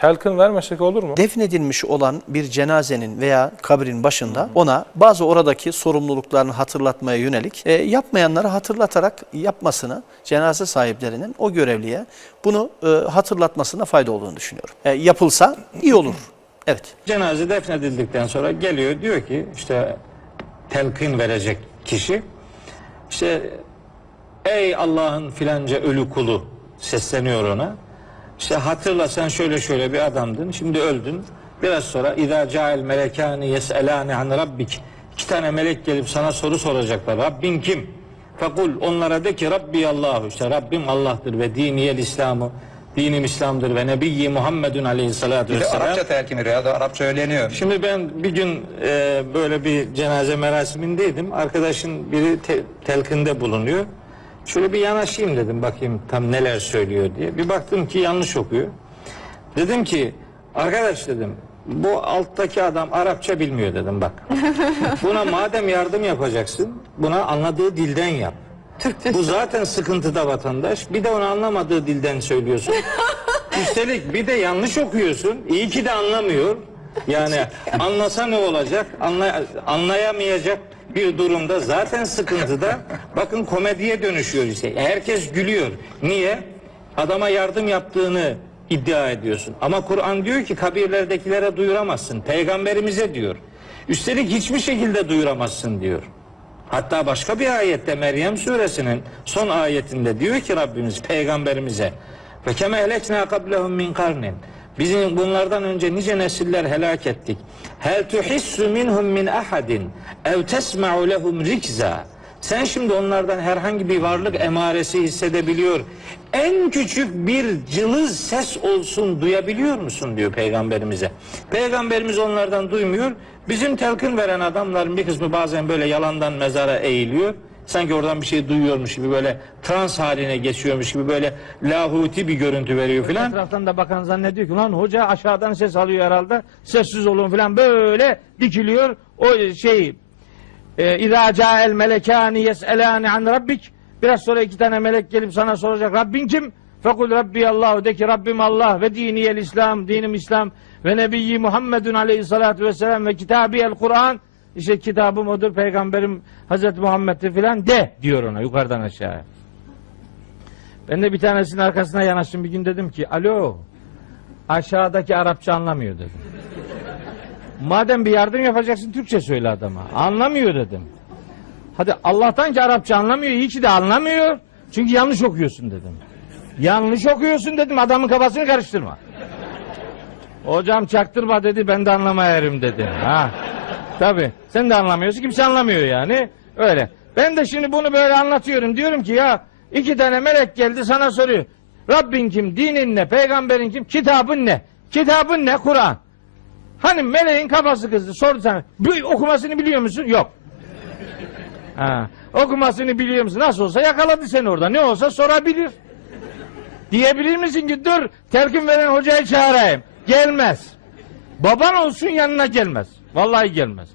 Telkin vermesek olur mu? defnedilmiş olan bir cenazenin veya kabrin başında ona bazı oradaki sorumluluklarını hatırlatmaya yönelik e, yapmayanları hatırlatarak yapmasını cenaze sahiplerinin o görevliye bunu e, hatırlatmasına fayda olduğunu düşünüyorum. E, yapılsa iyi olur. Evet. Cenaze defnedildikten sonra geliyor diyor ki işte telkin verecek kişi işte ey Allah'ın filanca ölü kulu sesleniyor ona. İşte hatırla sen şöyle şöyle bir adamdın şimdi öldün. Biraz sonra İza cael melekani yes'elani an rabbik. İki tane melek gelip sana soru soracaklar. Rabbin kim? Fekul onlara de ki Rabbi Allahu işte Rabbim Allah'tır ve diniyel İslam'ı dinim İslam'dır ve Nebiyyi Muhammedun aleyhissalatu Bir de vesselam. Arapça telkini rüyada Arapça öğreniyor. Şimdi ben bir gün e, böyle bir cenaze merasimindeydim. Arkadaşın biri te- telkinde bulunuyor. Şöyle bir yanaşayım dedim bakayım tam neler söylüyor diye. Bir baktım ki yanlış okuyor. Dedim ki arkadaş dedim bu alttaki adam Arapça bilmiyor dedim bak. Buna madem yardım yapacaksın buna anladığı dilden yap. Bu zaten sıkıntıda vatandaş. Bir de onu anlamadığı dilden söylüyorsun. Üstelik bir de yanlış okuyorsun. İyi ki de anlamıyor. Yani anlasa ne olacak? Anlay- anlayamayacak bir durumda zaten sıkıntıda. Bakın komediye dönüşüyor işte. Herkes gülüyor. Niye? Adama yardım yaptığını iddia ediyorsun. Ama Kur'an diyor ki kabirlerdekilere duyuramazsın. Peygamberimize diyor. Üstelik hiçbir şekilde duyuramazsın diyor. Hatta başka bir ayette Meryem suresinin son ayetinde diyor ki Rabbimiz peygamberimize ve keme ehlekna kablehum min karnin Bizim bunlardan önce nice nesiller helak ettik. Hel tuhissu minhum min ahadin ev tesma'u lehum rikza. Sen şimdi onlardan herhangi bir varlık emaresi hissedebiliyor. En küçük bir cılız ses olsun duyabiliyor musun diyor peygamberimize. Peygamberimiz onlardan duymuyor. Bizim telkin veren adamların bir kısmı bazen böyle yalandan mezara eğiliyor. Sanki oradan bir şey duyuyormuş gibi böyle trans haline geçiyormuş gibi böyle lahuti bir görüntü veriyor filan. Etraftan da bakan zannediyor ki lan hoca aşağıdan ses alıyor herhalde. Sessiz olun falan böyle dikiliyor. O şey e, İzâ câel melekâni yes'elâni an. Biraz sonra iki tane melek gelip sana soracak Rabbin kim? Fekul Rabbi Allah de ki Rabbim Allah ve diniyel İslam, dinim İslam ve Nebiyyi Muhammedun aleyhissalatu vesselam ve kitabiyel Kur'an. İşte kitabım odur, peygamberim Hazreti Muhammed'dir filan de diyor ona yukarıdan aşağıya. Ben de bir tanesinin arkasına yanaştım bir gün dedim ki alo aşağıdaki Arapça anlamıyor dedim. Madem bir yardım yapacaksın Türkçe söyle adama. Anlamıyor dedim. Hadi Allah'tan ki Arapça anlamıyor iyi ki de anlamıyor. Çünkü yanlış okuyorsun dedim. Yanlış okuyorsun dedim adamın kafasını karıştırma. Hocam çaktırma dedi ben de anlamayarım dedi. Ha. Tabi sen de anlamıyorsun kimse anlamıyor yani. Öyle. Ben de şimdi bunu böyle anlatıyorum. Diyorum ki ya iki tane melek geldi sana soruyor. Rabbin kim, dinin ne, peygamberin kim, kitabın ne? Kitabın ne? Kur'an. Hani meleğin kafası kızdı sordu sana. Okumasını biliyor musun? Yok. Ha. Okumasını biliyor musun? Nasıl olsa yakaladı seni orada. Ne olsa sorabilir. Diyebilir misin ki dur telkin veren hocayı çağırayım. Gelmez. Baban olsun yanına gelmez. Vallahi gelmez.